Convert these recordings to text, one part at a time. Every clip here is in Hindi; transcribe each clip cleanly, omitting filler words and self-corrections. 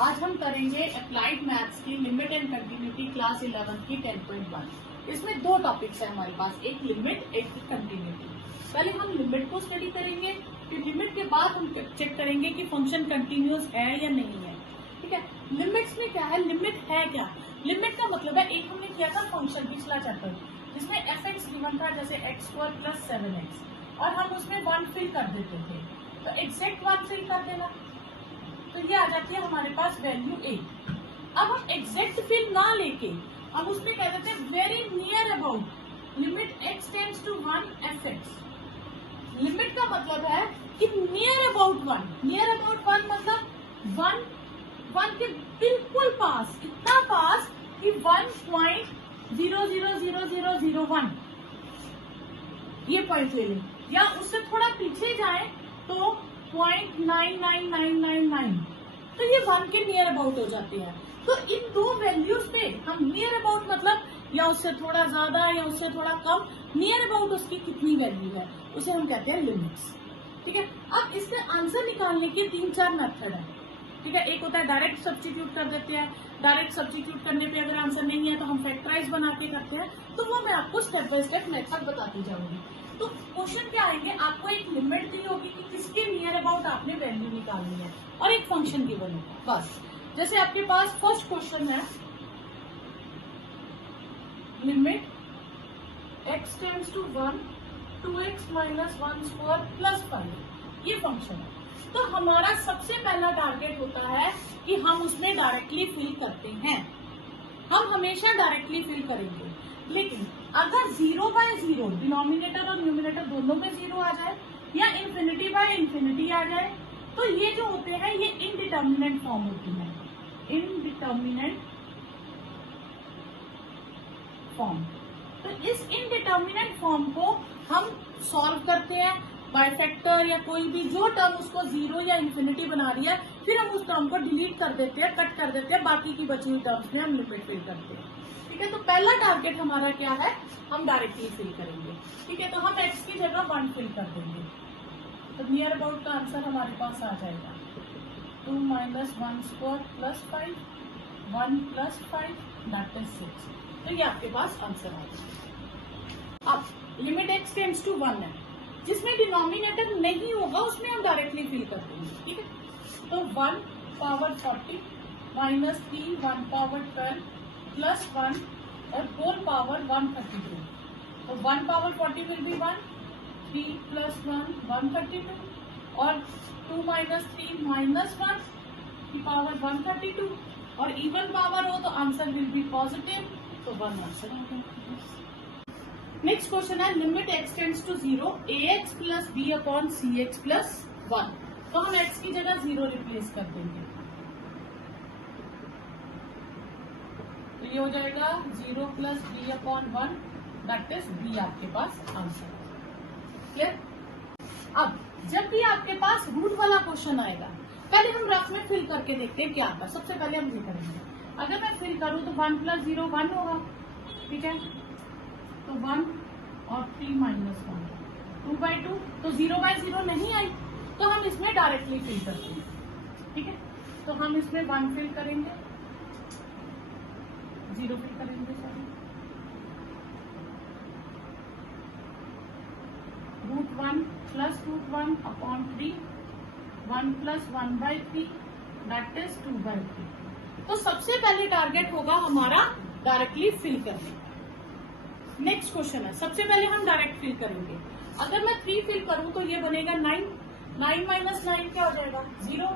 आज हम करेंगे अप्लाइड मैथ्स की लिमिट एंड कंटिन्यूटी क्लास 11 की 10.1। इसमें दो टॉपिक्स है हमारे पास, एक लिमिट एक कंटिन्यूटी। पहले हम लिमिट को स्टडी करेंगे, फिर लिमिट के बाद हम चेक करेंगे कि फंक्शन कंटिन्यूअस है या नहीं है। ठीक है, लिमिट्स में क्या है, लिमिट है क्या। लिमिट का मतलब है, एक हमने किया था फंक्शन पिछला चैप्टर जिसमें एफ एक्स गिवन था, जैसे एक्स स्क्वायर प्लस 7x, और हम उसमें 1 फिल कर देते थे, तो एग्जैक्ट 1 फिल कर देना, तो ये आ जाती है हमारे पास वैल्यू 8। अब हम एग्जैक्ट फिल ना लेके हम उसमें कह देते हैं very near about limit x tends to 1 f x. Limit का मतलब है कि नियर अबाउट 1, नियर अबाउट 1 मतलब 1 के बिल्कुल पास, इतना पास कि 1.000001 ये पॉइंट ले लें, या उससे थोड़ा पीछे जाए तो 0.99999, तो ये 1 के नियर अबाउट हो जाते हैं। तो इन दो वैल्यूज पे हम नियर अबाउट मतलब या उससे थोड़ा ज्यादा या उससे थोड़ा कम, नियर अबाउट उसकी कितनी वैल्यू है उसे हम कहते हैं लिमिट्स। ठीक है, अब इसके आंसर निकालने के 3-4 मेथड है। ठीक है, एक होता है डायरेक्ट सब्स्टिट्यूट कर देते हैं, डायरेक्ट सब्स्टिट्यूट करने पे अगर आंसर नहीं है तो हम फैक्टराइज बना के करते हैं, तो वो मैं आपको स्टेप बाय स्टेप मेथड बताती जाऊंगी। तो क्वेश्चन क्या आएंगे, आपको एक लिमिट दी होगी कि किसके नियर अबाउट आपने वैल्यू निकालनी है, और एक फंक्शन गिवन होगा बस। जैसे आपके पास फर्स्ट क्वेश्चन है limit x tends to 1 2x minus 1 square plus 5, ये फंक्शन है। तो हमारा सबसे पहला टारगेट होता है कि हम उसमें डायरेक्टली फिल करते हैं, हम हमेशा डायरेक्टली फिल करेंगे। लेकिन अगर 0/0 डिनोमिनेटर और न्यूमिनेटर दोनों में 0 आ जाए, या इंफिनिटी आ जाए, तो ये जो होते हैं ये इनडिटर्मिनेट फॉर्म होती है, इनडिटर्मिनेट फॉर्म। तो इस इनडिटर्मिनेट फॉर्म को हम सॉल्व करते हैं बाय फैक्टर, या कोई भी जो टर्म उसको 0 या इंफिनिटी बना रही है, फिर हम उस टर्म को डिलीट कर देते हैं, कट कर देते हैं, बाकी की बची हुई टर्म्स में हम लिमिट फिल करते हैं। ठीक है, तो पहला टारगेट हमारा क्या है, हम डायरेक्टली फिल करेंगे। ठीक है, तो हम x की जगह 1 फिल कर देंगे, तो नियर अबाउट का आंसर हमारे पास आ जाएगा 2 minus 1 square plus 5 1 plus 5 that is 6। तो ये आपके पास आंसर आ जाएगा। अब लिमिट x टेंड्स टू 1 है, जिसमें डिनोमिनेटर नहीं होगा उसमें हम डायरेक्टली फिल कर देंगे। ठीक है, तो 1 पावर 40 माइनस 3 1 पावर 12 प्लस 1 और होल पावर 132। तो 1 पावर 40 विल बी 1, 3 प्लस 1 132, और 2 माइनस 3 माइनस 1 की पावर 132, और इवन पावर हो तो आंसर विल बी पॉजिटिव, तो 1 आंसर आ गया। नेक्स्ट क्वेश्चन है limit x tends to 0 ax plus b upon cx plus 1। तो हम x की जगह 0 रिप्लेस कर देंगे, तो ये हो जाएगा 0 plus b upon 1 that is b आपके पास आंसर। क्लियर। अब जब भी आपके पास रूट वाला क्वेश्चन आएगा, पहले हम रफ में फिल करके देखते हैं क्या आता है। सबसे पहले हम ये करेंगे, अगर मैं फिल करूं तो 1 प्लस 0 1 होगा। ठीक है, तो 1 और 3 माइनस 1 2/2, तो 0/0 नहीं आई, तो हम इसमें डायरेक्टली फिल करते हैं। ठीक है, तो हम इसमें 1 फिल करेंगे, 0 फिल करेंगे, sorry, √1 plus √1 upon 3 1 plus 1/3 that is 2/3। तो सबसे पहले टारगेट होगा हमारा डायरेक्टली फिल करने। नेक्स्ट क्वेश्चन है, सबसे पहले हम डायरेक्ट फिल करेंगे। अगर मैं 3 फिल करूं तो ये बनेगा 9 माइनस 9 क्या हो जाएगा 0,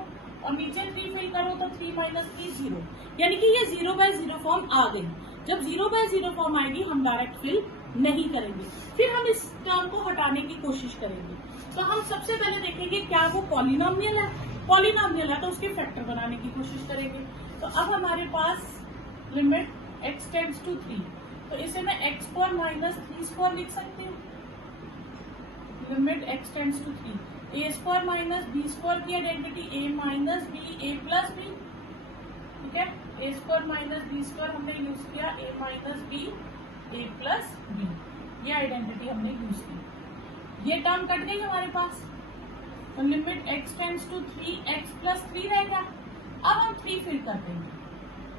और नीचे 3 फिल करूं तो 3 माइनस 3 0, यानी कि ये 0/0 फॉर्म आ गई। जब 0/0 फॉर्म आएगी हम डायरेक्ट फिल नहीं करेंगे, फिर हम इस टर्म को हटाने की कोशिश करेंगे। तो हम सबसे पहले देखेंगे क्या वो पॉलिनोमियल है, पॉलिनोमियल है तो उसके फैक्टर बनाने की कोशिश करेंगे। तो अब हमारे पास लिमिट x टेंड्स टू 3, तो इसे मैं x स्क्वायर माइनस 3 स्क्वायर लिख सकती हूँ। Limit x tends to 3, a square minus b square की identity a minus b a plus b। ठीक है, a square minus b square हमने यूज किया, a minus b a plus b, ये आइडेंटिटी हमने यूज की। ये टर्म कट गई हमारे पास, तो limit x tends to 3 x plus 3 रहेगा, अब हम 3 फिल कर देंगे,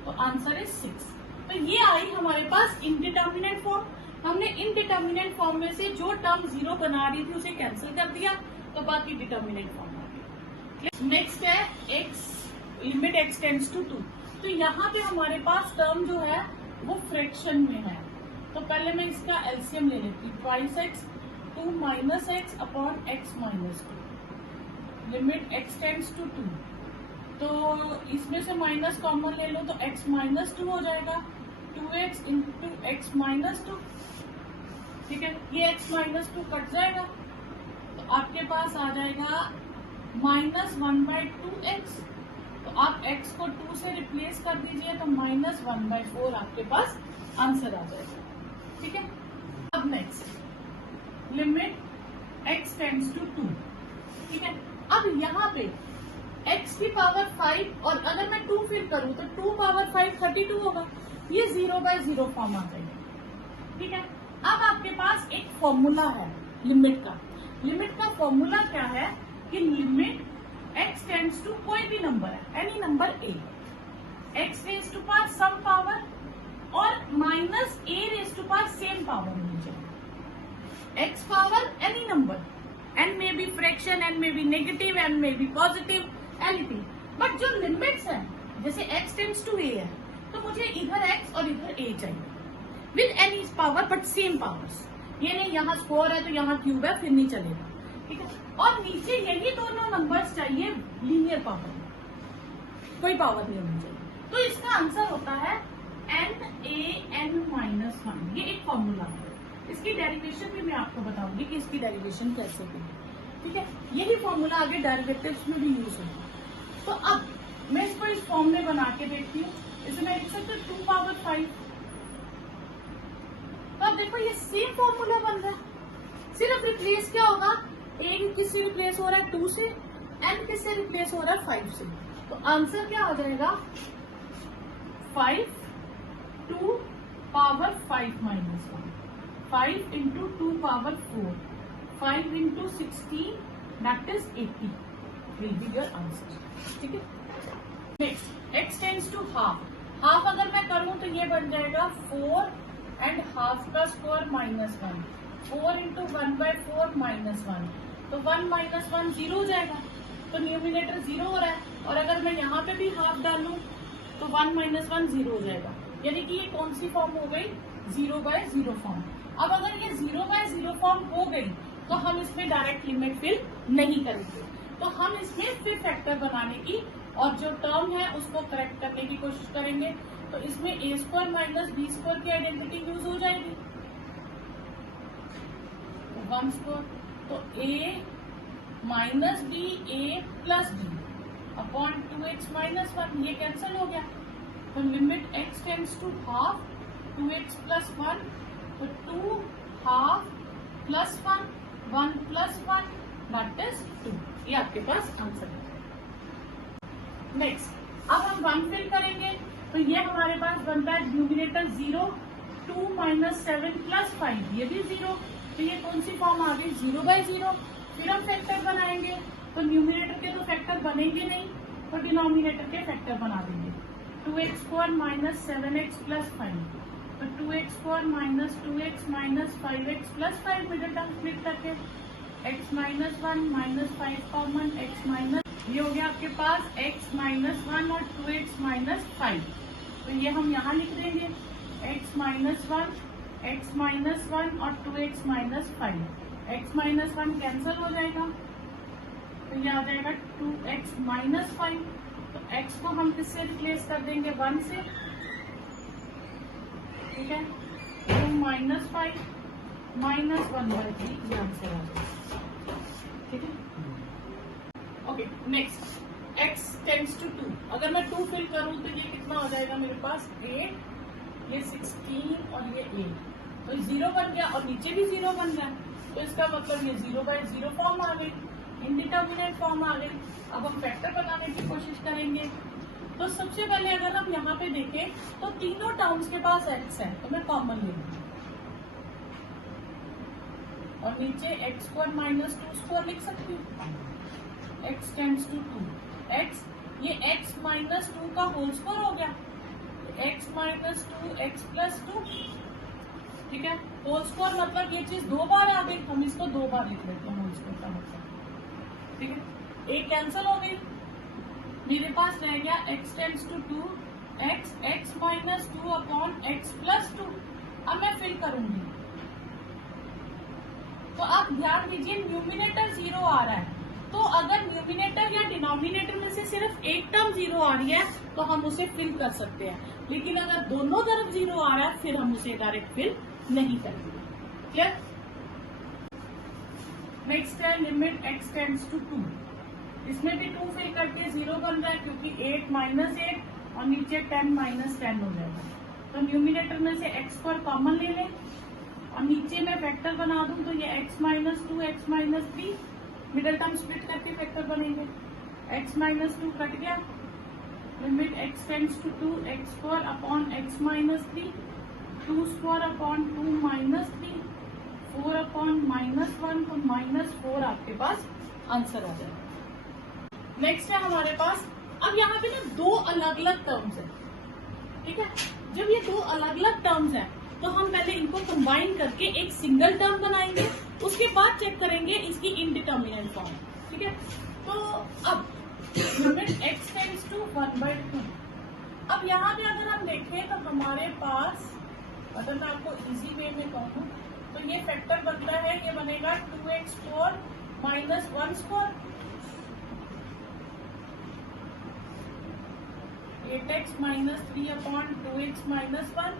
तो आंसर इज 6। तो ये आई हमारे पास इनडिटर्मिनेट फॉर्म। हमने इनडिटर्मिनेट फॉर्म में से जो टर्म 0 बना रही थी उसे कैंसिल कर दिया, तो बाकी डिटर्मिनेट फॉर्म आ गया। नेक्स्ट है x limit x tends to 2। तो यहाँ पे हमारे पास टर्म जो है वो फ्रैक्शन में है, तो पहले मैं इसका एलसीएम ले लेती हूँ। Twice x 2 minus x upon x minus 2 limit x tends to 2। तो इसमें से माइनस कॉमन ले लो तो x माइनस 2 हो जाएगा, 2x इंटू एक्स माइनस 2। ठीक है, ये x माइनस 2 कट जाएगा, तो आपके पास आ जाएगा माइनस 1/2x। तो आप x को 2 से रिप्लेस कर दीजिए, तो माइनस 1/4 आपके पास आंसर आ जाएगा। ठीक है, अब next limit x tends to 2। ठीक है, अब यहाँ पे x की पावर 5 और अगर मैं 2 फिल करूं तो 2 पावर 5 32 होगा, ये 0/0 फॉर्म आ जाएगा। ठीक है, अब आपके पास एक फॉर्मूला है लिमिट का। लिमिट का फॉर्मूला क्या है कि लिमिट x टेंड्स टू कोई भी नंबर है, any number a, x raise to power some power और minus a raise to power same power होनी चाहिए। x power any number, n में भी फ्रैक्शन, n में भी नेगेटिव, n में भी पॉजिटिव, एनीथिंग। बट जो लिमिट्स है जैसे x टेंड्स टू a है, तो मुझे इधर x और इधर a चाहिए with any power but same powers. ये नहीं यहाँ स्क्वायर है तो यहाँ क्यूब है, फिर नहीं चलेगा। ठीक है, और नीचे यही दोनों नंबर्स चाहिए लीनियर पावर, कोई पावर नहीं होनी चाहिए। तो इसका आंसर होता है n(a)(n-1)। ये एक फॉर्मूला है, इसकी डेरिवेशन भी मैं आपको बताऊंगी कि इसकी डेरिवेशन कैसे की। ठीक है, यही फॉर्मूला आगे डेरिवेटिव्स में भी यूज होगा। तो अब मैं इसको इस फॉर्म में बना के देखती हूँ। इसे मैं लिख सकती हूँ 2 पावर 5। तो अब देखो ये सेम फॉर्मूला बन रहा है, सिर्फ रिप्लेस क्या होगा, a किससे रिप्लेस हो रहा है 2 से, n किससे रिप्लेस हो रहा है 5 से। तो आंसर क्या आ जाएगा 5 2 power 5 minus 1, 5 into 2 power 4, 5 into 16 that is 80 will be your answer. ठीक है, next x tends to half. Half अगर मैं करूं तो ये बन जाएगा 4 एंड हाफ का स्क्वायर माइनस 1, 4 इंटू 1/4 माइनस 1। तो 1 माइनस 1 0 हो जाएगा, तो न्यूमिनेटर 0 हो रहा है। और अगर मैं यहाँ पे भी हाफ डालूं तो 1 माइनस 1 0 हो जाएगा, यानी कि ये कौन सी फॉर्म हो गई 0/0 फॉर्म। अब अगर ये 0/0 फॉर्म हो गई तो हम इसमें डायरेक्ट लिमिट फिल नहीं करेंगे, तो हम इसमें फिर फैक्टर बनाने की और जो टर्म है उसको करेक्ट करने की कोशिश करेंगे। तो इसमें a² माइनस b² की आइडेंटिटी यूज हो जाएगी, 1²। तो a minus b a plus b upon 2x minus 1, ये कैंसिल हो गया। तो limit x tends to half 2x plus 1, तो 2 half plus 1 1 plus 1 that is 2। ये आपके पास आंसर है। नेक्स्ट अब हम 1 फिल करेंगे, तो ये हमारे पास बनता है न्यूमिनेटर 0, 2 माइनस 7 प्लस 5, ये भी 0। तो ये कौन सी फॉर्म आ गई 0/0। फिर हम फैक्टर बनाएंगे, तो न्यूमिनेटर के तो फैक्टर बनेंगे नहीं, तो डिनोमिनेटर के फैक्टर बना देंगे। 2x² माइनस 7x प्लस 5, तो 2x² minus 2x minus 5x plus 5 middle term split करके x minus 1 minus 5 common, x minus, ये हो गया आपके पास x माइनस 1 और 2x माइनस 5। तो ये हम यहाँ लिख देंगे x माइनस 1 x माइनस 1 और 2x minus 5, x minus 1 cancel हो जाएगा, तो ये आ जाएगा 2x माइनस 5। तो x को हम किससे रिप्लेस कर देंगे 1 से। ठीक है, 2 माइनस 5 माइनस 1/3, ये आंसर आ जाएगा। ठीक है, okay. Next x tends to 2। अगर मैं 2 फिल करूं तो ये कितना हो जाएगा मेरे पास 8, ये 16 और ये 8, तो 0 बन गया और नीचे भी 0 बन गया, तो इसका मतलब ये 0/0 फॉर्म आ गई, इंडिटर्मिनेट फॉर्म आ गई। अब हम फैक्टर बनाने की कोशिश करेंगे। तो सबसे पहले अगर हम यहाँ पे देखें तो तीनों टर्म्स के पास x है, तो मैं कॉमन ले लूंगी और नीचे x² माइनस 2² लिख सकती हूँ। x टेंड्स टू 2, x ये x माइनस 2 का होल स्क्वायर हो गया, x माइनस 2 x प्लस 2, ठीक है। होल स्क्वायर मतलब ये चीज 2 बार आ गई, हम इसको 2 बार लिख लेते हैं होल स्क्वायर का मतलब, ठीक है। एक कैंसिल हो गई, मेरे पास रह गया x tends to 2 x minus 2 upon x plus 2। अब मैं फिल करूंगी, तो आप ध्यान दीजिए न्यूमिनेटर 0 आ रहा है, तो अगर न्यूमिनेटर या डिनोमिनेटर में से सिर्फ एक टर्म 0 आ रही है तो हम उसे फिल कर सकते हैं, लेकिन अगर दोनों तरफ 0 आ रहा है फिर हम उसे डायरेक्ट फिल नहीं करेंगे। क्लियर? नेक्स्ट है लिमिट x टेंड्स टू 2। इसमें भी 2 फिल करके 0 बन रहा है, क्योंकि 8 माइनस 8 और नीचे 10 माइनस 10 हो जाएगा। तो न्यूमिनेटर में से x पर कॉमन ले लें और नीचे में फैक्टर बना दूं, तो ये x minus 2 x minus 3, middle term split करके फैक्टर बनेंगे। x माइनस 2 कट गया, limit x tends to 2 x square upon x minus 3, 2 square upon 2 minus 3, 4 upon minus 1, तो माइनस 4 आपके पास आंसर आ जाएगा। नेक्स्ट है हमारे पास, अब यहाँ पे ना 2 अलग अलग टर्म्स है, ठीक है। जब ये 2 अलग अलग टर्म्स हैं तो हम पहले इनको कंबाइन करके एक सिंगल टर्म बनाएंगे, उसके बाद चेक करेंगे इसकी इनडिटर्मिनेंट फॉर्म, ठीक है। तो अब लिमिट x टेंड्स टू 1/2। अब यहाँ पे अगर हम देखें तो हमारे पास, अगर मैं आपको इजी वे में कहूँ तो ये फैक्टर बनता है, ये बनेगा 2x4 minus 1 square, 8x minus 3 upon 2x minus 1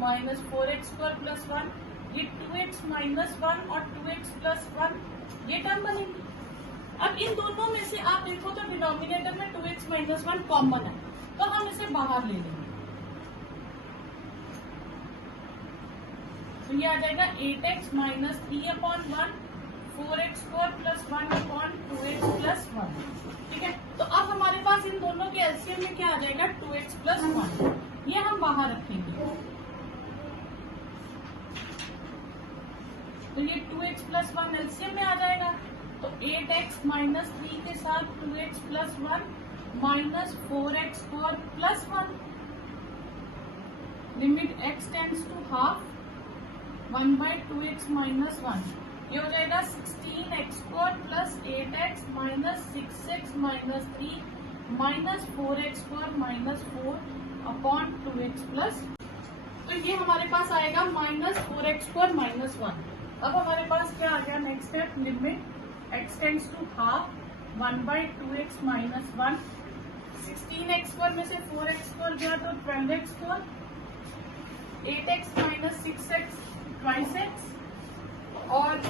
minus 4x square plus 1, ये 2x माइनस 1 और 2x प्लस 1 ये टर्म बनेगी। अब इन दोनों में से आप देखो तो डिनोमिनेटर में 2x माइनस 1 कॉमन है, तो हम इसे बाहर ले लेंगे, तो ये आ जाएगा 8x minus 3 upon 1 4x square plus 1 upon 2x plus 1, ठीक है। तो अब हमारे पास इन दोनों के एलसीएम में क्या आ जाएगा 2x प्लस 1, ये हम बाहर रखेंगे, तो ये 2x प्लस 1 एलसीएम में आ जाएगा, तो 8x माइनस 3 के साथ 2x plus 1 minus 4x square plus 1, limit x tends to half 1/2x minus 1, ये हो जाएगा 16x square plus 8x minus 6x minus 3 minus 4x square minus 4 upon 2x plus, तो ये हमारे पास आएगा माइनस 4x स्क्वायर माइनस 1। अब हमारे पास क्या आ गया next step, limit x tends to half 1/2x minus 1, 16x square में से 4x स्क्वायर गया तो 12x square, 8x minus 6x twice x और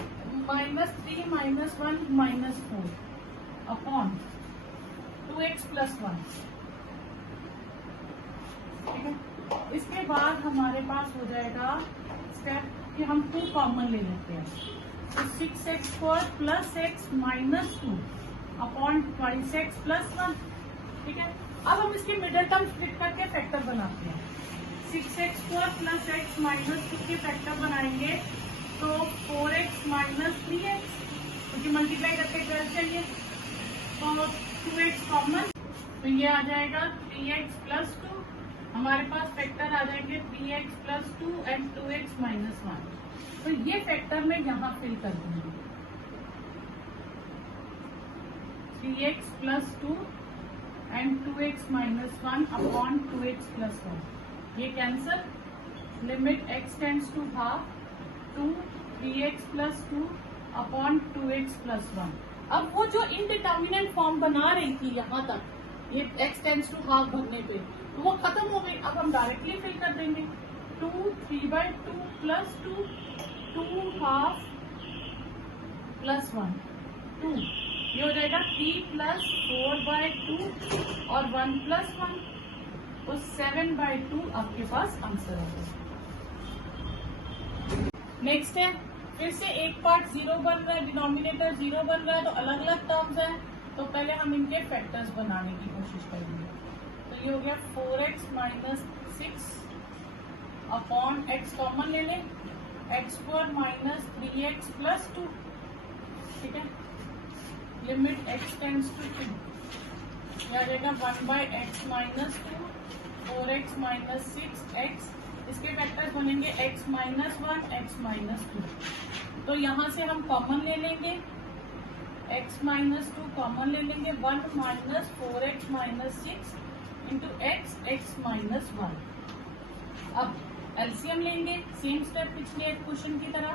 minus 3 minus 1 minus 4 upon 2x plus 1, ठीक है। इसके बाद हमारे पास हो जाएगा स्टेप कि हम 2 कॉमन ले लेते हैं, तो 6x square plus x minus 2 upon twice x plus 1, ठीक है। अब हम इसके मिडिल टर्म स्प्लिट करके फैक्टर बनाते हैं, 6x square plus x minus 2 के फैक्टर बनाएंगे तो 4x माइनस 3x, क्योंकि मल्टीप्लाई करके 12 चाहिए, तो 2x कॉमन, तो ये आ जाएगा 3x प्लस 2, हमारे पास फैक्टर आ जाएंगे 3x plus 2 and 2x minus 1, तो ये फैक्टर मैं यहाँ फिल कर दूंगी, 3x plus 2 and 2x minus 1 upon 2x plus 1, ये cancel, limit x tends to half 2 3x plus 2 upon 2x plus 1। अब वो जो इनडिटर्मिनेंट फॉर्म बना रही थी यहाँ तक, ये x टेंड्स टू हाफ भरने पे, तो वो खत्म हो गई। अब हम डायरेक्टली फिल कर देंगे, 2 3/2 प्लस 2 2 हाफ प्लस 1 2, ये हो जाएगा 3 प्लस 4/2 और 1 प्लस 1, तो 7/2 आपके पास आंसर आ जाएगा। नेक्स्ट है, फिर से एक पार्ट 0 बन रहा है, डिनोमिनेटर 0 बन रहा है, तो अलग अलग टर्म्स है, तो पहले हम इनके फैक्टर्स बनाने की कोशिश करेंगे। तो ये हो गया 4x minus 6 upon x common ले लें, x square minus 3x plus 2, ठीक है, लिमिट x टेंड्स टू 2, ये आ जाएगा 1/x minus 2, 4x minus 6x, इसके फैक्टर्स बनेंगे x माइनस 1, x माइनस 2। तो यहाँ से हम कॉमन ले लेंगे, x माइनस 2 कॉमन ले लेंगे, 1 minus 4x minus 6 into x minus 1। अब एलसीएम लेंगे, सेम स्टेप पिछले क्वेश्चन की तरह।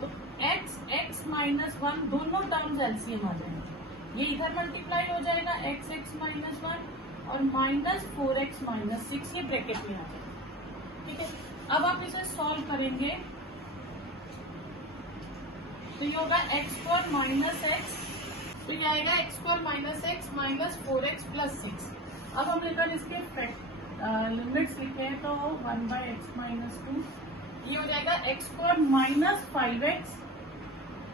तो x माइनस 1 दोनों टर्म्स एलसीएम आ जाएंगे, ये इधर मल्टीप्लाई हो जाएगा x माइनस 1 और माइनस 4x माइनस 6, ये ब्रैकेट में आ जाएगा। ठीक है, अब आप इसे सॉल्व करेंगे तो ये होगा x स्क्वायर माइनस x, तो ये आएगा x square minus x minus 4x plus 6। अब हम लेकर इसके लिमिट्स लिखे हैं तो 1/x माइनस 2, ये हो जाएगा x square minus 5x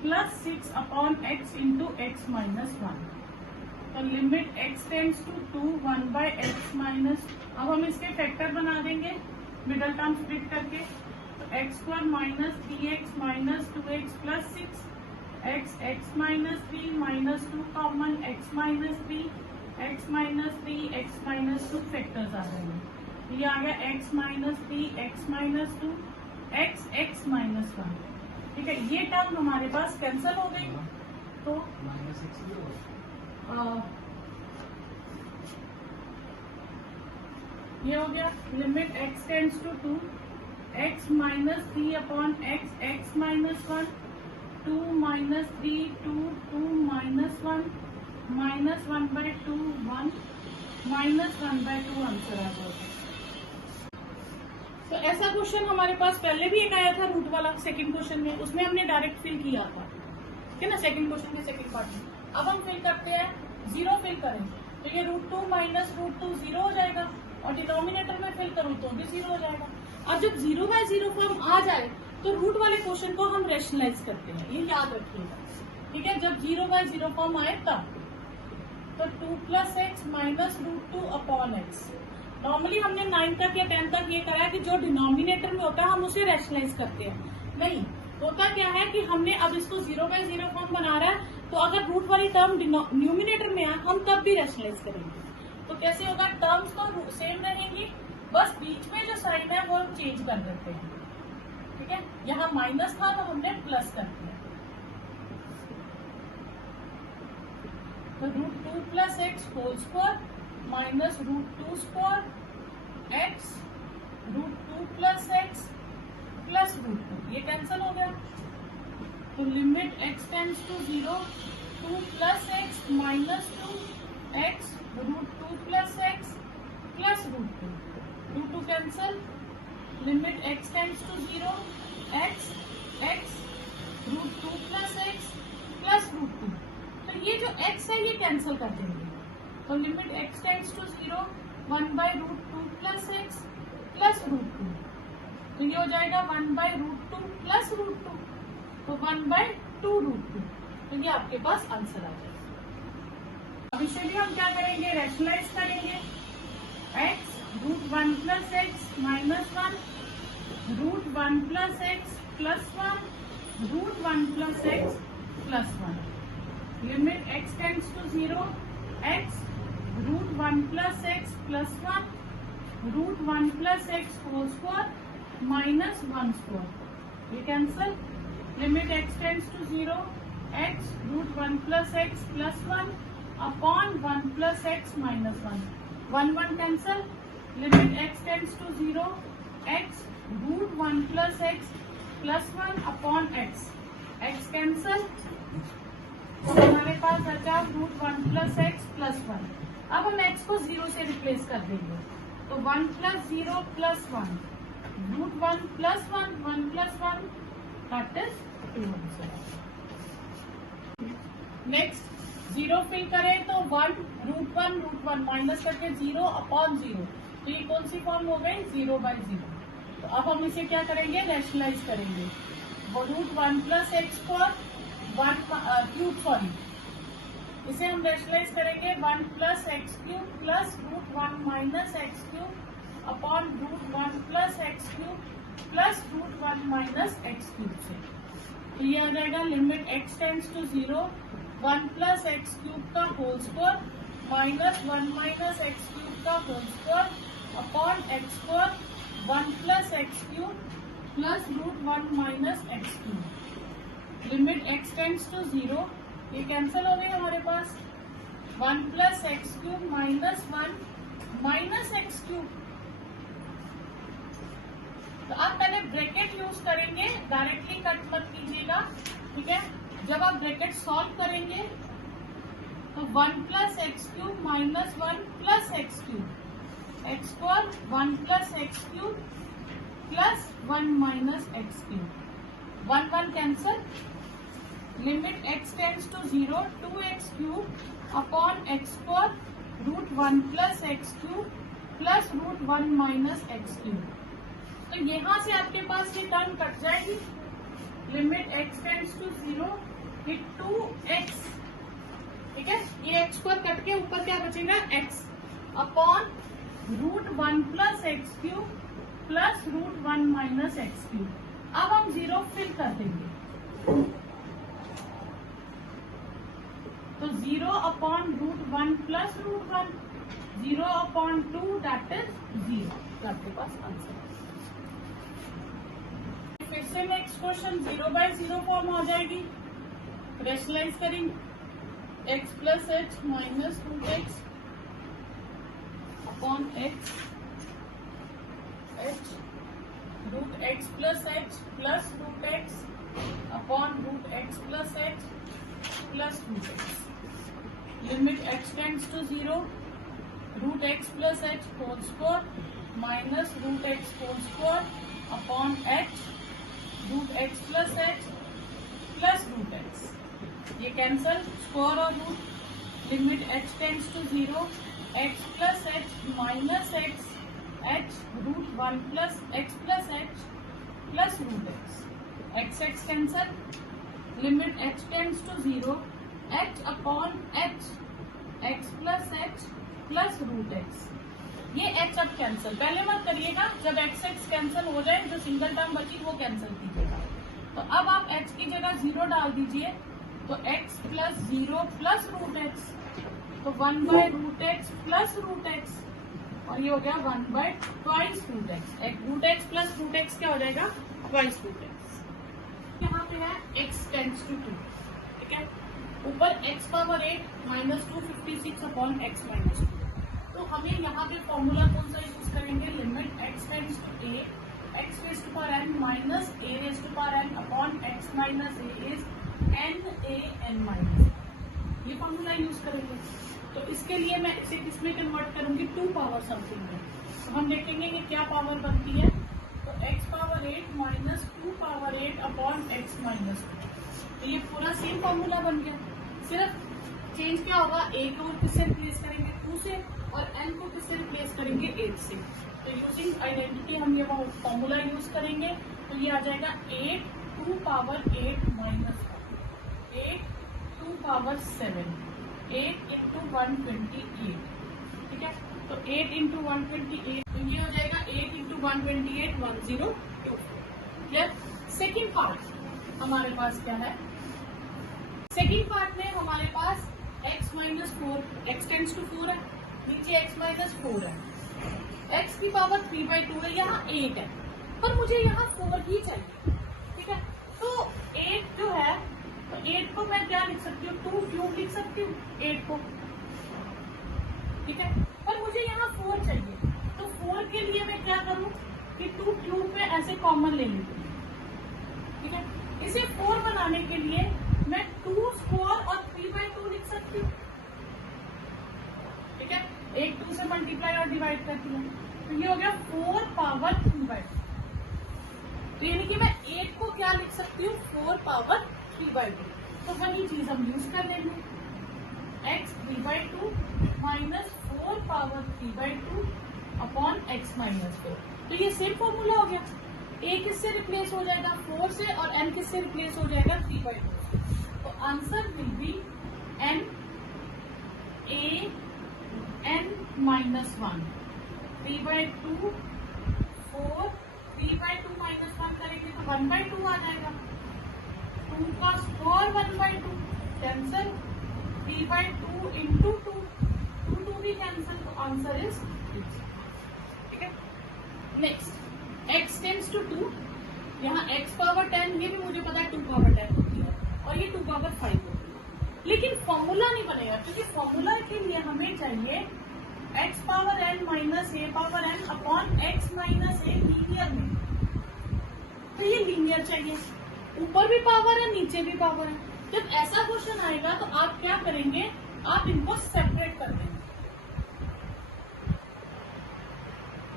plus 6 upon x into x minus 1। तो limit x tends to 2, 1/x minus, अब हम इसके फैक्टर बना देंगे मिडल टर्म स्प्लिट करके। तो x square minus 3x minus 2x plus 6, x minus 3 minus 2 common, x minus 3, x minus 3, x minus 2 factors आ जाएंगे। ये आ गया x minus 3, x minus 2, x minus 1। ठीक है, ये टर्म हमारे पास कैंसिल हो गई। तो ये हो गया limit x tends to 2, x minus 3 upon x minus 1, 2 minus 3, 2 minus 1 minus 1/2, 1 minus 1/2 answer आ जाएगा। तो ऐसा क्वेश्चन हमारे पास पहले भी एक आया था रूट वाला सेकंड क्वेश्चन में, उसमें हमने डायरेक्ट फिल किया था, ठीक है ना, सेकंड क्वेश्चन के सेकंड पार्ट में। अब हम फिल करते हैं, 0 फिल करें तो ये √2 माइनस √2 0 हो जाएगा, और डिनोमिनेटर में फिल करूँ तो भी 0 हो जाएगा। और जब 0/0 फॉर्म आ जाए तो रूट वाले क्वेश्चन को हम रेशनलाइज करते हैं, ये याद रखिएगा। ठीक है, जब 0/0 फॉर्म आए तब तो 2 + x minus √2 upon x। Normally हमने 9 तक या 10 तक ये करा है कि जो डिनोमिनेटर में होता है हम उसे रेशनलाइज करते हैं। नहीं, होता क्या है कि हमने अब इसको 0/0 फॉर्म बना रहा है, तो अगर रूट वाली टर्म न्यूमिनेटर में आए हम तब भी रेशनलाइज करेंगे। तो कैसे होगा, टर्म्स तो सेम रहेंगी, बस बीच में जो साइन है वो हम चेंज कर देते हैं। ठीक है, यहाँ माइनस था तो हमने प्लस कर दिया। तो √2 + x whole square minus √2 square x, √2 + x plus √2, ये कैंसिल हो गया। तो limit x tends to 0, 2 + x minus 2x, √2 + x plus √2, 2 cancel, limit x tends to 0, x √2 + x plus √2। तो ये जो x है ये कैंसिल कर देंगे। तो limit x tends to 0, 1/√2 + x plus √2, तो ये हो जाएगा 1/√2 प्लस √2, तो 1/2√2। तो ये आपके पास आंसर आ जाएगा। अब इसे भी हम क्या करेंगे, रेशनलाइज करेंगे। x √1 + x minus 1, √1 + x plus 1, √1 + x plus 1। Limit x tends to 0, x √1 + x plus 1, √1 + x whole square minus 1 square, ये cancel, limit x tends to 0, x √1 + x plus 1 upon 1 + x minus 1, 1 cancel, limit x tends to 0, x √1 + x plus 1 upon x, x cancel, तो हमारे पास बचा √1 + x प्लस 1। अब हम x को 0 से रिप्लेस कर देंगे, तो 1 + 0 + 1, √1 + 1, 1 + 1 that is 2 answer. Next 0 fill करें तो 1 √1 माइनस करके 0 अपॉन 0, तो ये कौन सी फॉर्म हो गई, 0/0। तो अब हम इसे क्या करेंगे, रेशनलाइज करेंगे। √1 + x स्क्वायर 1³ इसे हम रेशनलाइज करेंगे 1 + x³ plus √1 - x³ upon √1 + x³ plus √1 - x³ से। तो ये आ जाएगा limit x tends to 0, 1 + x³ का whole square minus 1 minus x cube का whole square upon x square 1 plus x cube plus root 1 minus x cube. Limit x tends to 0, ये कैंसिल हो गई हमारे पास। 1 plus x cube minus 1 minus x cube. तो अब पहले ब्रैकेट यूज करेंगे, डायरेक्टली कट मत कीजिएगा, ठीक है। जब आप ब्रैकेट सॉल्व करेंगे तो 1 plus x cube minus 1 plus x cube, x square 1 plus x cube plus 1 minus x cube. 1 1 cancel. Limit x tends to 0, 2x cube upon x square root 1 plus x cube plus root 1 minus x cube. तो यहाँ से आपके पास ये टर्म कट जाएगी। लिमिट एक्स टेंड्स टू 0, ये 2x, ठीक है, ये एक्स स्क्वायर कट के ऊपर क्या बचेगा x upon root 1 plus x cube plus root 1 minus x cube. अब हम 0 फिल कर देंगे, तो 0 upon root 1 plus root 1, 0 upon 2 that is 0। तो आपके पास आंसर। फिर से नेक्स्ट क्वेश्चन 0/0 फॉर्म हो जाएगी। रेशनलाइज करेंगे, x plus h minus root x upon x h root x plus h plus root x upon root x plus h plus root x. Limit x tends to 0, root x plus h whole square minus root x whole square upon h root x plus h plus root x. ये कैंसल, स्क्वायर और root. Limit h tends to 0, x plus h minus x h root 1 plus x plus h plus root x. X x cancel. Limit h tends to 0, h upon h x plus h plus root x. ये एच अब कैंसल, पहले मत करिएगा, जब एक्स एक्स कैंसल हो जाए जो सिंगल टर्म बची वो कैंसल कीजिएगा। तो अब आप एच की जगह 0 डाल दीजिए, तो x plus 0 plus root x, तो 1 by root x plus root x, और ये हो गया 1 by twice root x. Root x plus root x क्या हो जाएगा, ट्वाइस रूट एक्स। यहाँ पे है x टेंड्स टू 2, ठीक है, ऊपर x power 8 minus 256 upon x minus 2। तो हमें यहाँ पे फॉर्मूला कौन सा यूज करेंगे, limit x tends to a, x raise to power n minus a raise to power n upon x minus a is n minus, ये फॉर्मूला यूज करेंगे। तो इसके लिए मैं इसे किसमें कन्वर्ट करूंगी, 2 पावर समथिंग में। तो हम देखेंगे कि क्या पावर बनती है, तो x power 8 minus 2 power 8 upon x minus 2। तो ये पूरा सेम फॉर्मूला बन गया, सिर्फ चेंज क्या होगा, a को किससे रिप्लेस करेंगे 2 से, और n को किससे रिप्लेस करेंगे 8 से। तो यूजिंग आइडेंटिटी हम ये फॉर्मूला यूज करेंगे, तो ये आ जाएगा 8 2 पावर 8 माइनस 8 2 पावर 7, 8 इंटू 128, ठीक है। तो 8 इंटू 128, तो ये हो जाएगा 8 इंटू 128 1024। क्लियर। सेकेंड पार्ट हमारे पास क्या है, सेकेंड पार्ट में हमारे पास x minus 4, x tends to 4 है, नीचे x माइनस 4 है, x की पावर 3/2 है, यहाँ 8 है, पर मुझे यहाँ 4 ही चाहिए, ठीक है। तो 8 जो है, तो 8 को मैं क्या लिख सकती हूँ, 2 क्यूब लिख सकती हूँ 8 को, ठीक है, पर मुझे यहाँ 4 चाहिए। तो 4 के लिए मैं क्या करूँ कि 2 क्यूब में ऐसे कॉमन ले लेती हूँ, ठीक है। इसे 4 बनाने के लिए मैं 2 स्क्वायर और 3/2 लिख सकती हूँ, ठीक है, एक 2 से मल्टीप्लाई और डिवाइड करती हूँ, तो ये हो गया 4 पावर 3/2। तो यानी कि मैं 8 को क्या लिख सकती हूँ, 4 पावर 3/2। तो वही चीज हम यूज कर देंगे, x 3/2 minus 4 power 3/2 upon x minus 4। तो ये सेम फॉर्मूला हो गया, a किससे रिप्लेस हो जाएगा 4 से, और n किससे रिप्लेस हो जाएगा 3/2 से। तो answer will be n a n minus 1 3/2 4 3/2 minus 1 करेंगे तो 1/2 आ जाएगा, 2 का स्क्वायर 1/2 कैंसल, 3/2 इंटू 2 भी कैंसिल, तो आंसर इज, ठीक है। नेक्स्ट x टेंड्स टू 2, यहाँ x पावर 10, ये भी मुझे पता है 2 पावर 10 होती है, और ये 2 पावर 5 होती है, लेकिन फॉर्मूला नहीं बनेगा, क्योंकि फॉर्मूला के लिए हमें चाहिए x power n minus a power n upon x minus a linear में, तो ये लीनियर चाहिए, ऊपर भी पावर है नीचे भी पावर है। जब ऐसा क्वेश्चन आएगा तो आप क्या करेंगे, आप इनको सेपरेट कर देंगे,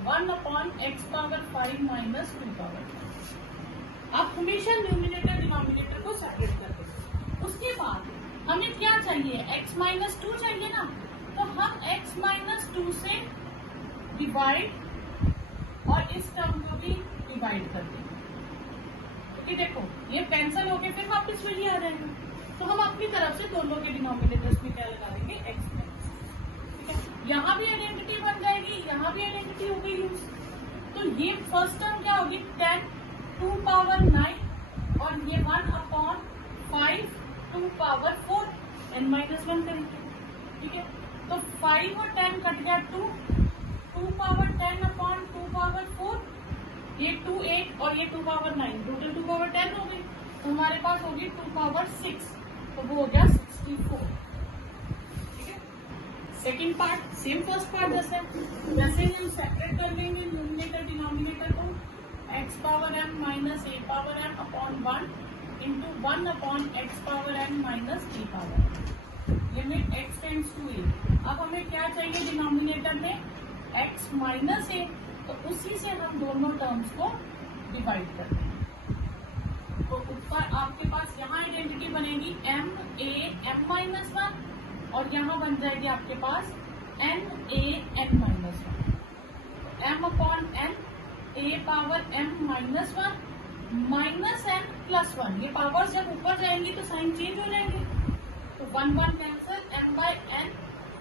1 upon x power 5 minus 2 power 5। आप हमेशा न्यूमिनेटर डिनोमिनेटर को सेपरेट कर देंगे। उसके बाद हमें क्या चाहिए, x माइनस 2 चाहिए ना, तो हम x माइनस 2 से डिवाइड और इस टर्म को भी डिवाइड कर देंगे, क्योंकि देखो ये कैंसिल होके फिर वापस वही आ जाएगा, तो हम अपनी तरफ से दोनों के डिनोमिनेटर्स में क्या लगा देंगे, x माइनस, ठीक है। यहाँ भी आइडेंटिटी बन जाएगी, यहाँ भी आइडेंटिटी हो गई यूज, तो ये फर्स्ट टर्म क्या होगी, 10 2 पावर 9 और ये 1 अपॉन 5 2 पावर 4 n माइनस 1 करेंगे, ठीक है। तो 5 और 10 कट गया 2 पावर 10 अपॉन 2 पावर 4, ये 2 8 और ये 2 पावर 9, टोटल 2 पावर 10 हो गई, तो हमारे पास होगी 2 पावर 6, तो वो हो गया 64, ठीक है। Second part same first part जैसे ही हम सेपरेट कर लेंगे न्यूमिनेटर डिनोमिनेटर को, x power m minus a power m upon 1 into 1 upon x power n minus a power m, limit x tends to a। अब हमें क्या चाहिए डिनोमिनेटर में, x माइनस a, तो उसी से हम दोनों टर्म्स को डिवाइड कर देंगे, तो ऊपर आपके पास यहाँ आइडेंटिटी बनेगी m a m माइनस 1 और यहाँ बन जाएगी आपके पास n a n minus 1, m upon n a power m minus 1 minus n plus 1, ये पावर जब ऊपर जाएंगी तो साइन चेंज हो जाएंगे, तो 1 1 cancel, m by n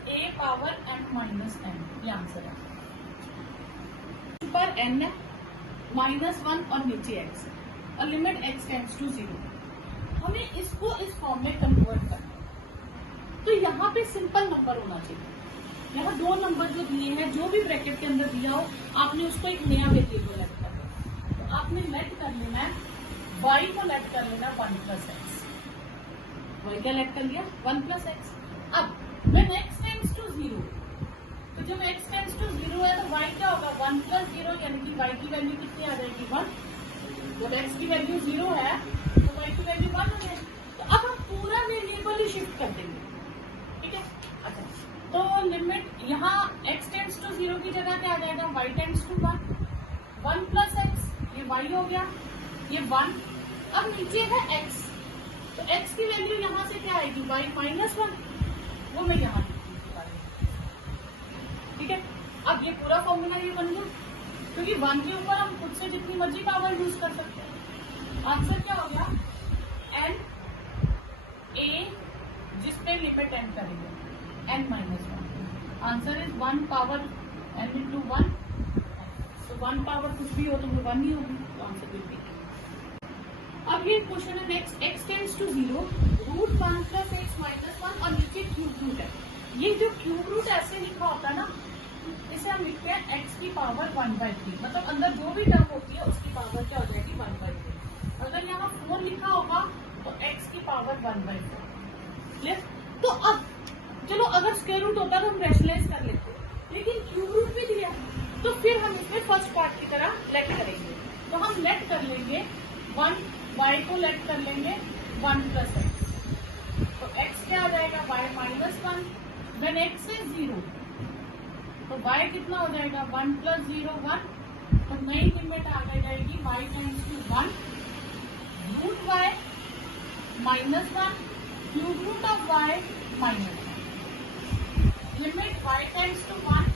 a power m minus n, ये आंसर है। ऊपर n है, माइनस 1 और नीचे x, और लिमिट x टेंड्स टू 0, हमें इसको इस फॉर्म में कन्वर्ट करना है, तो यहाँ पे सिंपल नंबर होना चाहिए, यहाँ दो नंबर जो दिए हैं, जो भी ब्रैकेट के अंदर दिया हो, आपने उसको एक नया वेरिएबल लेट कर देना, तो आपने लेट कर लेना है y को लेट कर लेना 1 प्लस एक्स, y क्या लेट कर लिया 1 प्लस एक्स। अब when x टेंड्स टू 0, तो जब x टेंड्स टू 0 है तो y क्या होगा 1 प्लस 0, यानी कि y की वैल्यू कितनी आ जाएगी 1, जब x की वैल्यू 0 है तो y की वैल्यू 1 हो जाएगी, तो अब हम पूरा वेरिएबल ही शिफ्ट कर देंगे, ठीक है। अच्छा, तो लिमिट यहाँ x टेंड्स टू 0 की जगह क्या आ जाएगा, y tends to 1 plus x, ये y हो गया, ये 1, अब नीचे है x, तो x की वैल्यू यहाँ से क्या आएगी y माइनस 1, वो मैं यहाँ ठीक है। अब ये पूरा फॉर्मूला ये बन गया, क्योंकि 1 के ऊपर हम खुद से जितनी मर्जी पावर यूज कर सकते हैं। आंसर क्या हो गया, n a, जिसपे लिमिट n करेंगे n minus 1, answer is 1 power n into 1, तो 1 पावर कुछ भी हो तो वो 1 ही होगी, तो आंसर विल बी। अब ये क्वेश्चन है next, x tends to 0, root 1 plus x minus 1 और नीचे क्यूब रूट है, ये जो क्यूब रूट ऐसे लिखा होता है ना, इसे हम लिखते हैं x की पावर 1/3, मतलब अंदर जो भी टर्म होती है उसकी पावर क्या हो जाएगी 1/3। अगर यहाँ 4 लिखा होगा तो x की पावर 1/4, क्लियर। तो अब चलो अगर स्क्वायर रूट होता तो हम रैशनलाइज कर लेते, लेकिन क्यूब रूट भी दिया तो फिर हम इसमें फर्स्ट पार्ट की तरह लेट करेंगे, तो हम लेट कर लेंगे 1, y को लेट कर लेंगे 1 प्लस एक्स, तो x क्या आ जाएगा y minus 1, when x is 0 तो y कितना हो जाएगा 1 प्लस 0 1, तो नई लिमिट आ जाएगी y tends to 1 root y minus 1 cube root of y minus 1, limit y tends to 1,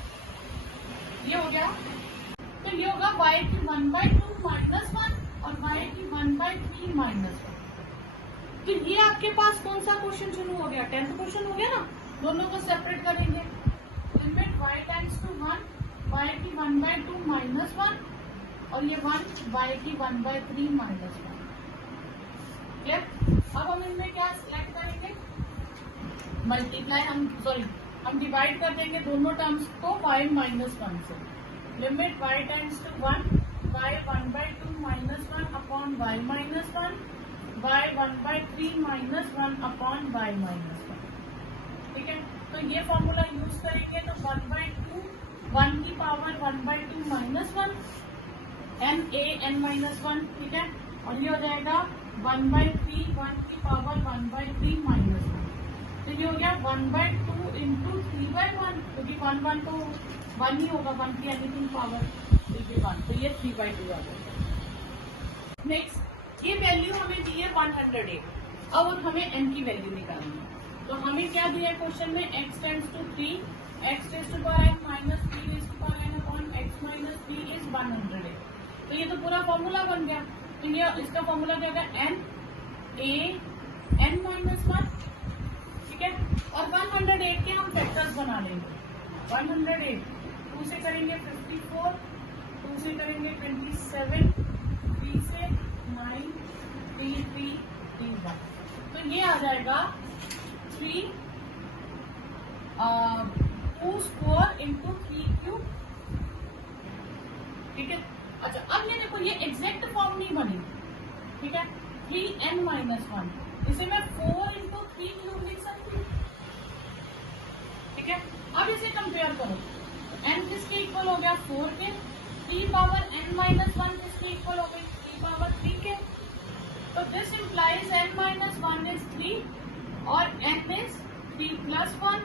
ये हो गया, तो ये होगा y की 1/2 माइनस 1 और y की 1/3 माइनस 1। तो ये आपके पास कौन सा क्वेश्चन शुरू हो गया, 10th क्वेश्चन हो गया ना। दोनों को सेपरेट करेंगे, limit y tends to 1, y की 1/2 माइनस 1 और ये 1 y की 1/3 माइनस 1, क्लियर। अब हम इनमें क्या सिलेक्ट करेंगे, मल्टीप्लाई, हम सॉरी हम डिवाइड कर देंगे दोनों टर्म्स को y माइनस 1 से। Limit y tends to 1 y 1/2 minus 1 upon y minus 1 y 1/3 minus 1 upon y minus 1। ठीक है, तो ये फॉर्मूला यूज करेंगे तो 1/2 1 की power 1/2 minus 1 n a n minus 1। ठीक है, और ये हो जाएगा 1/3 1 की पावर 1/3 माइनस 1। तो ये हो गया 1/2 इंटू 3/1, क्योंकि 1 तो 1 ही होगा, 1 की एनीथिंग पावर 1, तो ये 3/2 आ जाएगा। नेक्स्ट, ये वैल्यू हमें दी है 108। अब हमें n की वैल्यू निकालनी है, तो हमें क्या दिया है क्वेश्चन में, x tends to 3 x tends to power n minus 3 raise to power n upon x minus 3 is 108। तो ये तो पूरा फॉर्मूला बन गया। तो ये इसका फॉर्मूला क्या होगा, n a n माइनस 1। ठीक है, और 108 के हम फैक्टर्स बना लेंगे। 108 2 से करेंगे 54, 2 से करेंगे 27, 3 से 9, 3 3 3 1। तो ये आ जाएगा 3 2 स्क्वायर इंटू 3 क्यूब। ठीक है, अच्छा अब ये देखो, ये एग्जैक्ट फॉर्म नहीं बनी। ठीक है, 3n माइनस 1 इसे मैं 4 इंटू 3 क्यूब लिख सकती हूँ। ठीक है, अब इसे कंपेयर करो, n किसके इक्वल हो गया, 4 के। 3 पावर n माइनस 1 किसके इक्वल हो गई, 3 पावर 3 के। तो this implies n minus 1 is 3 और n इज 3 प्लस 1,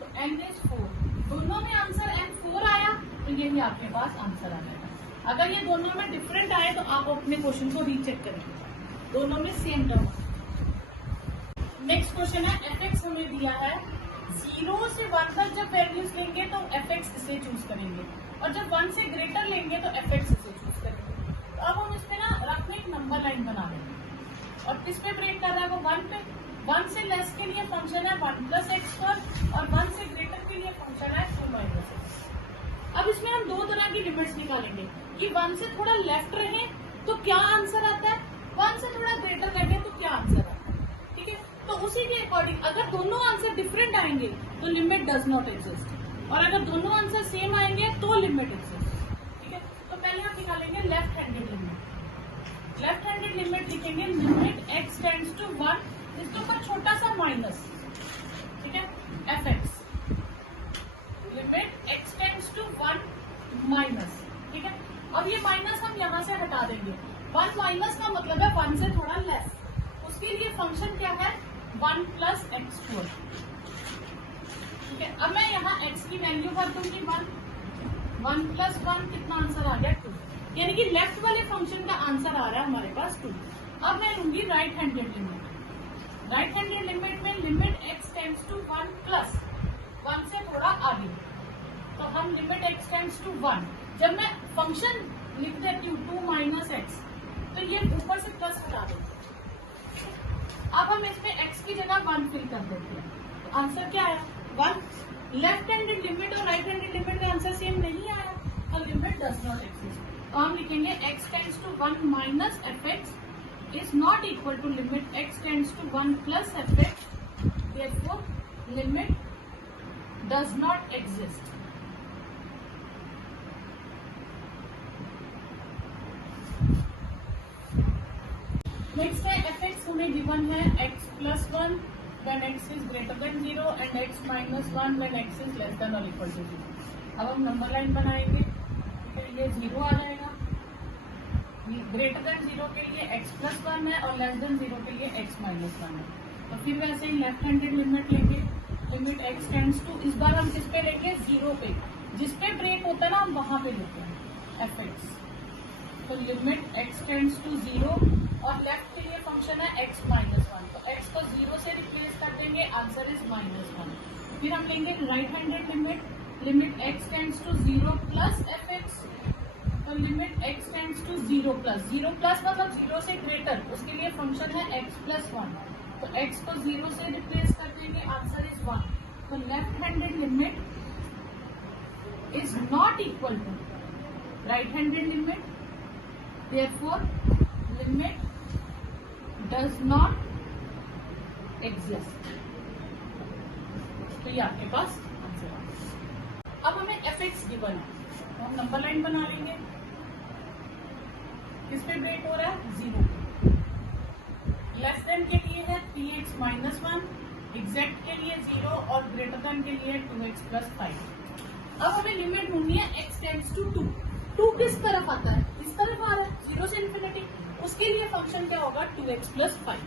तो n इज 4। दोनों में आंसर n 4 आया, तो यही आपके पास आंसर आ जाएगा। अगर ये दोनों में डिफरेंट आए तो आप अपने क्वेश्चन को रीचेक करेंगे, दोनों में सेम टर्म। नेक्स्ट क्वेश्चन है, fx हमें दिया है, 0 से 1 तक जब वैल्यूज लेंगे तो fx इसे चूज करेंगे, और जब 1 से ग्रेटर लेंगे तो fx इसे चूज करेंगे। तो अब हम इस पे ना रफ में एक नंबर लाइन बना देंगे, और किस पे ब्रेक कर रहा है वो 1 पे। 1 से लेस के लिए फंक्शन है 1 प्लस एक्स पर, और 1 से ग्रेटर के लिए फंक्शन है 2 माइनस एक्स। अब इसमें हम दो तरह की लिमिट्स निकालेंगे कि 1 से थोड़ा लेफ्ट रहे तो क्या आंसर आता है, 1 से थोड़ा ग्रेटर रहे तो क्या आंसर आता है। ठीक है, तो उसी के अकॉर्डिंग अगर दोनों आंसर डिफरेंट आएंगे तो लिमिट डज नॉट एग्जिस्ट, और अगर दोनों आंसर सेम आएंगे तो लिमिट एग्जिस्ट। ठीक है, तो पहले हम निकालेंगे left handed limit. Left handed limit लिखेंगे, लिमिट x टेंड्स टू 1, इसके ऊपर छोटा सा माइनस। ठीक है, fx limit x tends to 1 minus. ठीक है, अब ये माइनस हम यहाँ से हटा देंगे। 1 माइनस का मतलब है 1 से थोड़ा लेस, उसके लिए फंक्शन क्या है, 1 प्लस एक्स स्क्वायर। ठीक है, अब मैं यहाँ x की वैल्यू भर दूंगी 1 प्लस 1 कितना आंसर आ गया 2, यानी कि लेफ्ट वाले फंक्शन का आंसर आ रहा है हमारे पास 2। अब मैं लूंगी right handed limit. Right handed limit में limit x tends to 1 plus 1 से थोड़ा आगे, तो हम लिमिट x टेंड्स टू 1, जब मैं फंक्शन लिख देती हूँ 2 माइनस एक्स, तो ये ऊपर से प्लस हटा देते हैं। अब हम इसमें x की जगह 1 फिल कर देते हैं, तो आंसर क्या आया 1। लेफ्ट हैंडेड लिमिट और राइट हैंडेड लिमिट का आंसर सेम नहीं आया, तो लिमिट डज नॉट एग्जिस्ट। तो हम लिखेंगे x tends to 1 minus fx is not equal to limit x tends to 1 plus fx, therefore limit does not exist. Next है fx हमें गिवन है x plus 1 when x is greater than 0 and x minus 1 when x is less than or equal to 0। अब हम नंबर लाइन बनाएंगे, फिर ये 0 आ जाएगा, ग्रेटर देन 0 के लिए x प्लस 1 है और लेस देन 0 के लिए x माइनस 1 है। तो फिर वैसे ही लेफ्ट हैंडेड लिमिट लेंगे, लिमिट x टेंड्स टू, इस बार हम किस पे लेंगे 0 पे, जिस पे ब्रेक होता है ना हम वहां पे लेते हैं fx। तो लिमिट x टेंड्स टू 0 और लेफ्ट के लिए फंक्शन है x माइनस 1, तो x को 0 से रिप्लेस कर देंगे, आंसर इज माइनस 1। फिर हम लेंगे right handed limit, limit x tends to 0 plus fx, तो limit x tends to 0 plus मतलब 0 से ग्रेटर, उसके लिए फंक्शन है x प्लस 1, तो x को 0 से रिप्लेस कर देंगे, आंसर इज 1। तो left handed limit is not equal to right handed limit, therefore limit does not exist। तो ये आपके पास आंसर आ गया। अब हमें fx गिवन है तो हम नंबर लाइन बना लेंगे। किस पे ब्रेक हो रहा है? 0 पे। लेस देन के लिए है 3x माइनस 1, एग्जैक्ट के लिए 0 और ग्रेटर देन के लिए 2x प्लस 5। अब हमें लिमिट ढूंढनी है x टेंड्स टू 2। 2 किस तरफ आता है? इस तरफ आ रहा है, 0 से इन्फिनिटी। उसके लिए फंक्शन क्या होगा? 2x plus 5।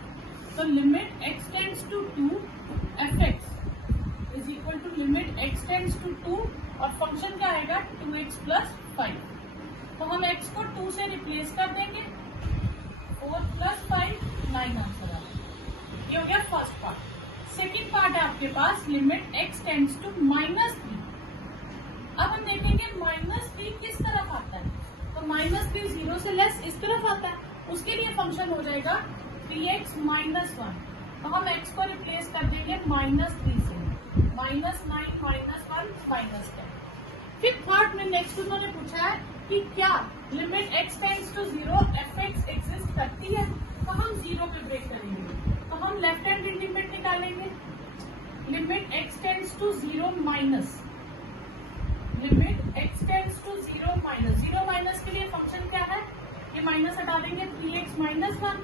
तो limit x tends to 2 fx is equal to limit x tends to 2 और फंक्शन क्या आएगा? 2x plus 5। तो हम x को 2 से रिप्लेस कर देंगे, 4 प्लस 5 9 आंसर आ गया। ये हो गया फर्स्ट पार्ट। सेकेंड पार्ट है आपके पास लिमिट x टेंड्स टू -3। अब हम देखेंगे -3 किस तरफ आता है? तो -3 0 से लेस इस तरफ आता है, उसके लिए फंक्शन हो जाएगा 3x माइनस 1। तो हम x को रिप्लेस कर देंगे -3 से, -9 -1 -10। फिर थर्ड में नेक्स्ट उन्होंने पूछा है कि क्या limit x tends to 0 fx exist करती है? तो हम 0 पे ब्रेक करेंगे, तो हम लेफ्ट हैंड लिमिट निकालेंगे। Limit x tends to 0 minus, limit x tends to 0 minus, 0 minus के लिए फंक्शन क्या है? ये माइनस हटा देंगे, 3x माइनस 1।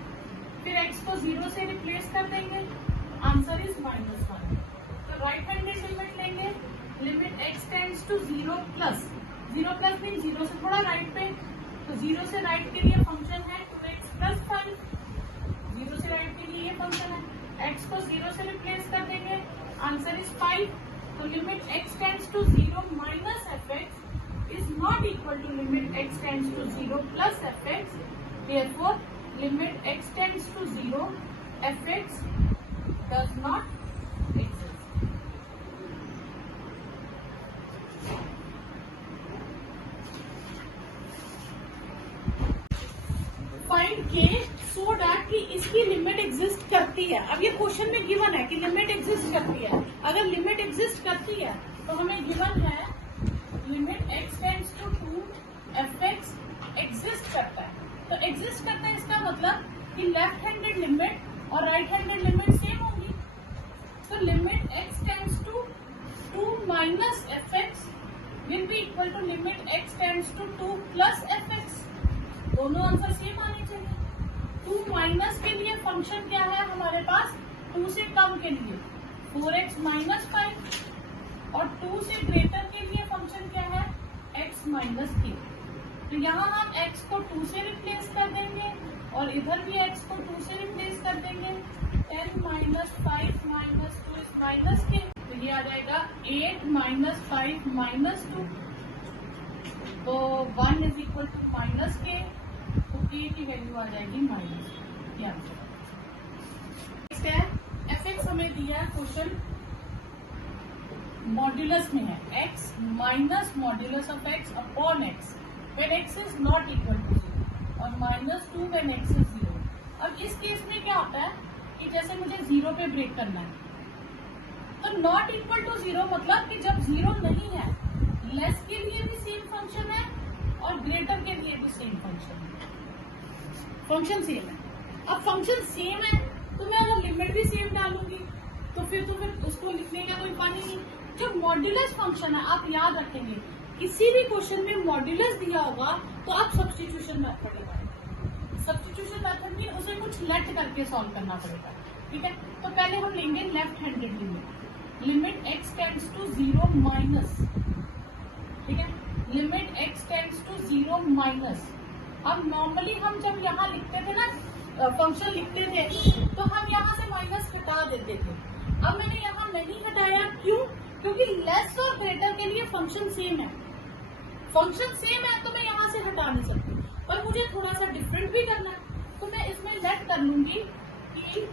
फिर x को 0 से रिप्लेस कर देंगे, आंसर इज -1। तो राइट हैंडेड लिमिट लेंगे, limit x tends to 0 plus, 0 plus mean 0 से थोड़ा राइट पे, तो 0 से राइट के लिए फंक्शन है 2x प्लस 5। 0 से राइट के लिए ये फंक्शन है, x को 0 से रिप्लेस कर देंगे, आंसर इज 5। तो limit x tends to 0 minus fx is not equal to limit x tends to 0 plus fx। Therefore limit x tends to 0 fx does not exist। Find k so that कि इसकी लिमिट एग्जिस्ट करती है। अब ये क्वेश्चन में गिवन है कि लिमिट एग्जिस्ट करती है। अगर लिमिट एग्जिस्ट करती है तो हमें गिवन है limit x tends to 2 fx exist करता है। तो एग्जिस्ट करता है इसका मतलब कि लेफ्ट हैंडेड लिमिट और राइट हैंडेड लिमिट सेम होगी। तो limit x tends to 2 minus fx will be equal to limit x tends to 2 plus fx। दोनों आंसर सेम आने चाहिए। 2 माइनस के लिए फंक्शन क्या है हमारे पास? 2 से कम के लिए 4x माइनस 5 और 2 से ग्रेटर के लिए फंक्शन क्या है? x minus 3। तो यहाँ हम x को 2 से रिप्लेस कर देंगे और इधर भी x को 2 से रिप्लेस कर देंगे। 10 minus 5 minus 2 is minus k। तो ये आ जाएगा 8 माइनस 5 माइनस 2। तो 1 is equal to minus k। तो k की वैल्यू आ जाएगी माइनस। ये आंसर है। fx हमें दिया है क्वेश्चन मॉड्यूलस में है, x minus modulus of x upon x when x is not equal to 0 और -2 व्हेन x इज 0। अब इस केस में क्या होता है कि जैसे मुझे 0 पे ब्रेक करना है, तो नॉट इक्वल टू 0 मतलब कि जब 0 नहीं है, लेस के लिए भी सेम फंक्शन है और ग्रेटर के लिए भी सेम फंक्शन है। फंक्शन सेम है। अब फंक्शन सेम है तो मैं अगर लिमिट भी सेम डालूंगी तो फिर उसको लिखने का कोई पानी नहीं। जब मॉड्यूलस फंक्शन है, आप याद रखेंगे किसी भी क्वेश्चन में मॉड्यूलस दिया होगा तो आप सब्स्टिट्यूशन मेथड लगाएंगे। सब्स्टिट्यूशन मेथड में उसे कुछ लेट करके सॉल्व करना पड़ेगा। ठीक है, तो पहले हम लेंगे left handed limit. Limit x tends to 0 minus, ठीक है, limit x tends to 0 minus. अब नॉर्मली हम जब यहाँ लिखते थे ना, फंक्शन लिखते थे, तो हम यहाँ से माइनस हटा देते थे। अब मैंने यहाँ नहीं हटाया, क्यों? क्योंकि लेस और ग्रेटर के लिए फंक्शन सेम है। फंक्शन सेम है तो मैं यहाँ से हटा नहीं सकती, पर मुझे थोड़ा सा डिफरेंट भी करना है, तो मैं इसमें लेट कर लूंगी कि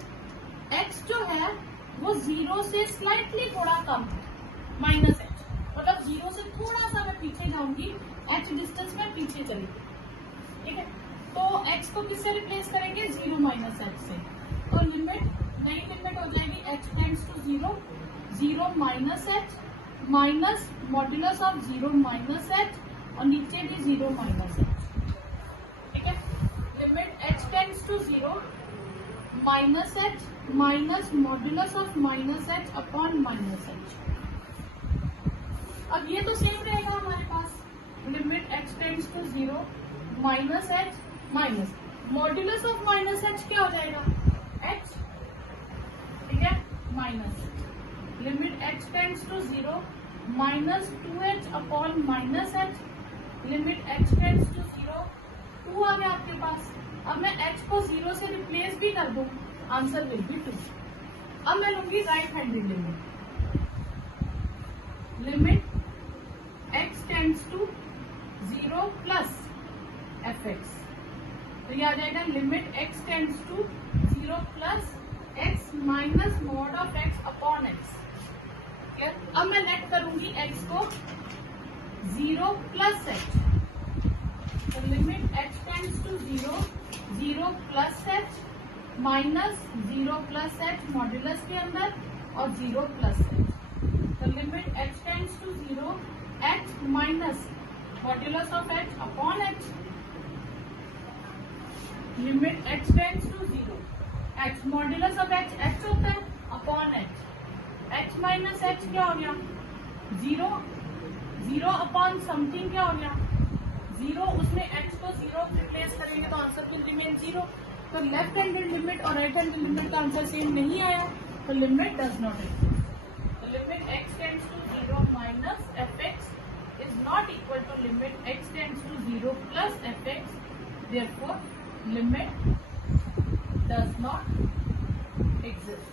x जो है वो 0 से स्लाइटली थोड़ा कम है, माइनस h, मतलब 0 से थोड़ा सा मैं पीछे जाऊंगी, h डिस्टेंस में पीछे चली। ठीक है, तो x को किससे रिप्लेस करेंगे? 0 माइनस h से। तो लिमिट, नई लिमिट हो जाएगी h tends to 0, 0 minus h minus modulus of 0 minus h और नीचे भी 0 माइनस h। ठीक है, limit h tends to 0 minus h minus modulus of minus h upon minus h। अब ये तो सेम रहेगा हमारे पास, limit x tends to 0 minus h minus modulus of minus h क्या हो जाएगा h, ठीक है, minus limit x tends to 0 minus 2h upon minus h, limit x tends to 0 2 आ गया आपके पास। अब मैं h को 0 से रिप्लेस भी कर दूं, आंसर विल बी 2। अब मैं लूंगी right handed limit, limit x tends to 0 plus fx, तो ये आ जाएगा limit x tends to 0 plus x minus mod of x upon x। अब मैं लेट करूंगी x को 0 प्लस h, तो limit x tends to 0 0 plus h minus 0 plus h modulus के अंदर और 0 प्लस h, तो limit h tends to 0 h minus modulus of h upon h, limit h tends to 0 h modulus of h h होता है अपॉन h माइनस h क्या हो गया 0 अपॉन समथिंग क्या हो गया 0, उसमें h को 0 रिप्लेस करेंगे तो आंसर विल रिमेन 0। तो लेफ्ट हैंडेड लिमिट और राइट हैंडेड लिमिट का आंसर सेम नहीं आया, तो लिमिट डज नॉट एग्जिस्ट। तो limit x tends to 0 minus fx is not equal to limit x tends to 0 plus fx, therefore limit does not exist.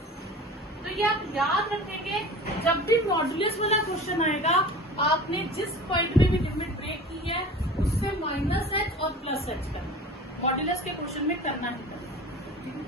तो ये आप याद रखेंगे, जब भी मॉड्यूलस वाला क्वेश्चन आएगा आपने जिस पॉइंट में भी लिमिट ब्रेक की है उससे माइनस h और प्लस h करना, मॉड्यूलस के क्वेश्चन में करना ही करना, ठीक है।